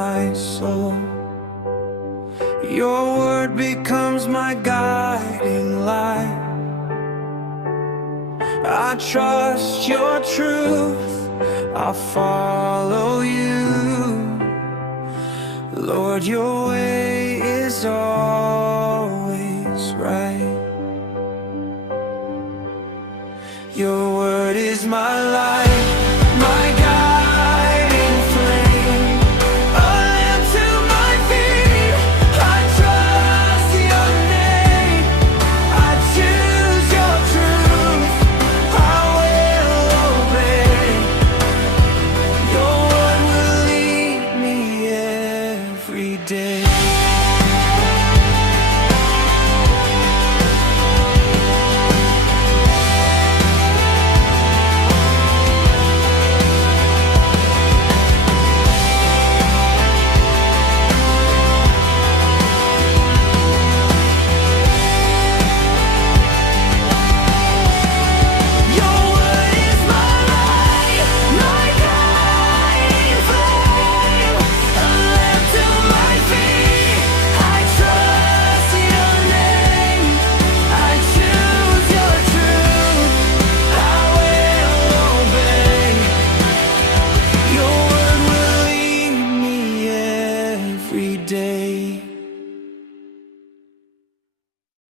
my soul. Your word becomes my guiding light. I trust your truth, I follow you. Lord, your way is always right. Your word is my light, my guiding flame, a lamp to my feet. I trust your name, I choose your truth, I will obey. Your word will lead me every day.